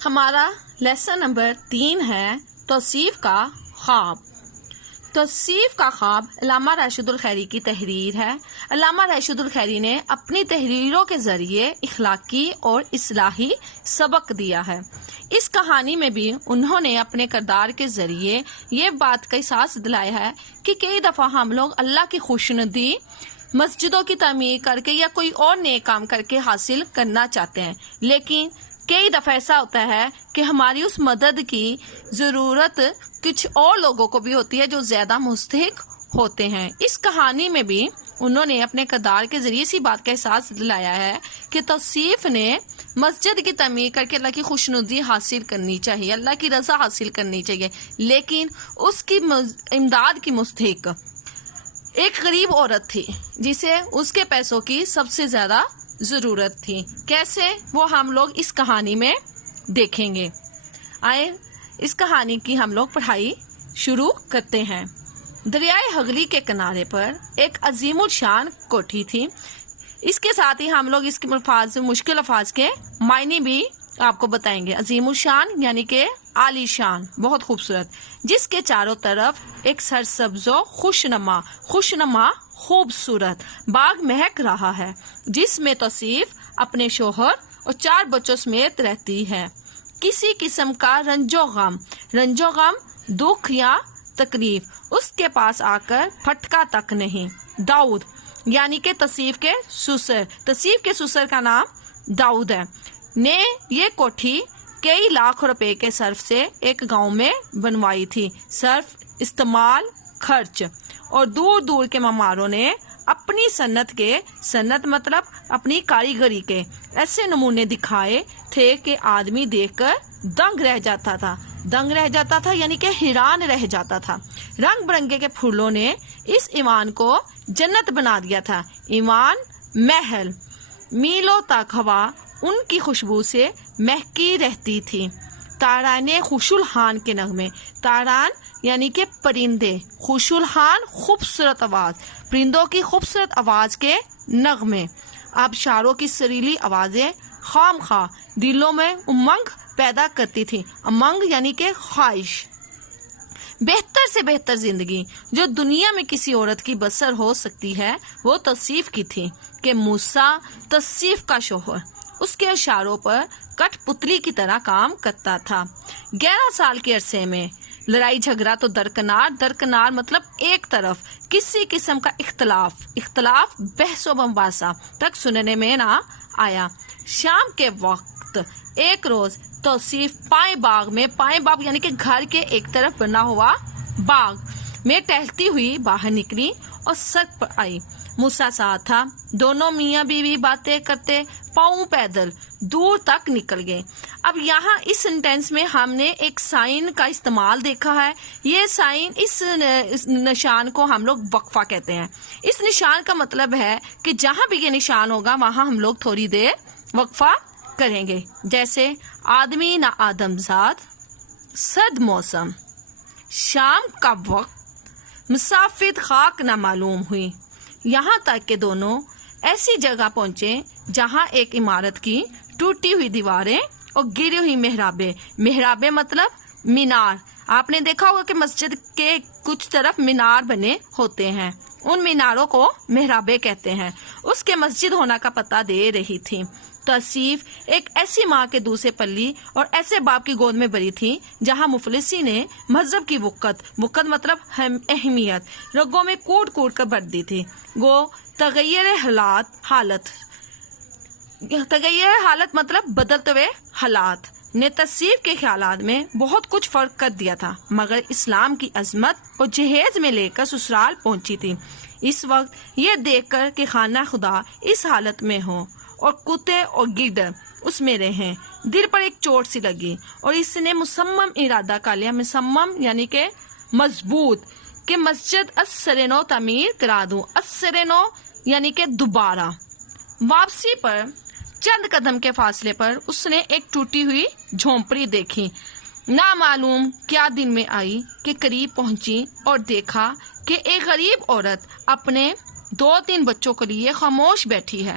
ہمارا lesson number 3 ہے توصیف کا خواب۔ توصیف کا خواب علامہ راشد الخیری کی تحریر ہے۔ علامہ راشد الخیری نے اپنی تحریروں کے ذریعے اخلاقی اور اصلاحی سبق دیا ہے۔ اس کہانی میں بھی انہوں نے اپنے کردار کے ذریعے یہ بات کا احساس دلایا ہے کہ کئی دفعہ ہم لوگ اللہ کی خوشنودی مسجدوں کی تعمیر کر کے یا کوئی اور نیک کام کر کے حاصل کرنا چاہتے ہیں، لیکن کئی دفعہ ایسا ہوتا ہے کہ ہماری اس مدد کی ضرورت کچھ اور لوگوں کو بھی ہوتی ہے جو زیادہ مستحق ہوتے ہیں۔ اس کہانی میں بھی انہوں نے اپنے کردار کے ذریعے اسی بات کا احساس دلایا ہے کہ توصیف نے مسجد کی تعمیر کر کے اللہ کی خوشنودی حاصل کرنی چاہیے، اللہ کی رضا حاصل کرنی چاہیے، لیکن اس کی امداد کی مستحق ایک غریب عورت تھی جسے اس کے پیسوں کی سب سے زیادہ ضرورت تھی۔ کیسے، وہ ہم لوگ اس کہانی میں دیکھیں گے۔ آئے اس کہانی کی ہم لوگ پڑھائی شروع کرتے ہیں۔ دریائے ہگلی کے کنارے پر ایک عظیم الشان کوٹھی تھی۔ اس کے ساتھ ہی ہم لوگ اس کے مشکل الفاظ کے معنی بھی آپ کو بتائیں گے۔ عظیم الشان یعنی کہ عالی شان، بہت خوبصورت، جس کے چاروں طرف ایک سرسبز و خوشنما خوبصورت باغ مہک رہا ہے، جس میں توصیف اپنے شوہر اور 4 بچوں سمیت رہتی ہے۔ کسی قسم کا رنج و غم، دکھ یا تکلیف اس کے پاس آ کر پھٹکا تک نہیں۔ داؤد یعنی کہ توصیف کے سسر کا نام داؤد ہے، نے یہ کوٹھی کئی لاکھ روپے کے صرف سے ایک گاؤں میں بنوائی تھی۔ صرف استعمال خرچ اور دور دور کے معماروں نے اپنی صنعت مطلب اپنی کاریگری کے ایسے نمونے دکھائے تھے کہ آدمی دیکھ کر دنگ رہ جاتا تھا یعنی کہ حیران رہ جاتا تھا۔ رنگ برنگے کے پھولوں نے اس ایوان کو جنت بنا دیا تھا۔ ایوان محل میلوں تک ہوا ان کی خوشبو سے مہکی رہتی تھی۔ تاران خوش الحان کے نغمے، تاران یعنی کہ پرندے، خوش الحان خوبصورت آواز، پرندوں کی خوبصورت آواز کے نغمے، آبشاروں کی سریلی آوازیں خام خواہ دلوں میں امنگ پیدا کرتی تھی۔ امنگ یعنی کہ خواہش۔ بہتر سے بہتر زندگی جو دنیا میں کسی عورت کی بسر ہو سکتی ہے وہ توصیف کی تھی کہ موسیٰ توصیف کا شوہر اس کے اشاروں پر کٹ پتلی کی طرح کام کرتا تھا۔ 11 سال کے عرصے میں لڑائی جھگڑا تو درکنار مطلب ایک طرف کسی قسم کا اختلاف بحث و بمباسا تک سننے میں نہ آیا۔ شام کے وقت ایک روز توصیف پائیں باغ یعنی کہ گھر کے ایک طرف بنا ہوا باغ میں ٹہلتی ہوئی باہر نکلی اور سڑک پر آئی۔ موسیٰ ساتھ تھا۔ دونوں میاں بیوی باتیں کرتے پاؤں پیدل دور تک نکل گئے۔ اب یہاں اس سینٹینس میں ہم نے ایک سائن کا استعمال دیکھا ہے۔ یہ سائن، اس نشان کو ہم لوگ وقفہ کہتے ہیں۔ اس نشان کا مطلب ہے کہ جہاں بھی یہ نشان ہوگا وہاں ہم لوگ تھوڑی دیر وقفہ کریں گے، جیسے آدمی نہ آدم زاد، سرد موسم، شام کا وقت، مسافت خاک نہ معلوم ہوئی، یہاں تک کہ دونوں ایسی جگہ پہنچے جہاں ایک عمارت کی ٹوٹی ہوئی دیواریں اور گری ہوئی محرابیں مطلب مینار۔ آپ نے دیکھا ہوگا کہ مسجد کے کچھ طرف مینار بنے ہوتے ہیں، ان میناروں کو محرابیں کہتے ہیں۔ اس کے مسجد ہونا کا پتہ دے رہی تھی۔ توصیف ایک ایسی ماں کے دوسرے پلی اور ایسے باپ کی گود میں بڑی تھی جہاں مفلسی نے مذہب کی وقت مطلب اہمیت رگوں میں کوٹ کر بھر دی تھی۔ گو تغیر حالت مطلب بدلتے ہوئے حالات نے توصیف کے خیالات میں بہت کچھ فرق کر دیا تھا، مگر اسلام کی عظمت اور جہیز میں لے کر سسرال پہنچی تھی۔ اس وقت یہ دیکھ کر کہ خانہ خدا اس حالت میں ہو اور کتے اور گیدڑ اس میں رہیں، دل پر ایک چوٹ سی لگی اور اس نے مصمم ارادہ کر لیا، مصمم یعنی کہ مضبوط، کہ مسجد از-سر-نو تعمیر کرا دوں۔ از-سر-نو یعنی کہ دوبارہ۔ واپسی پر چند قدم کے فاصلے پر اس نے ایک ٹوٹی ہوئی جھونپڑی دیکھی۔ نامعلوم کیا دن میں آئی کہ قریب پہنچی اور دیکھا کہ ایک غریب عورت اپنے 2-3 بچوں کے لیے خاموش بیٹھی ہے۔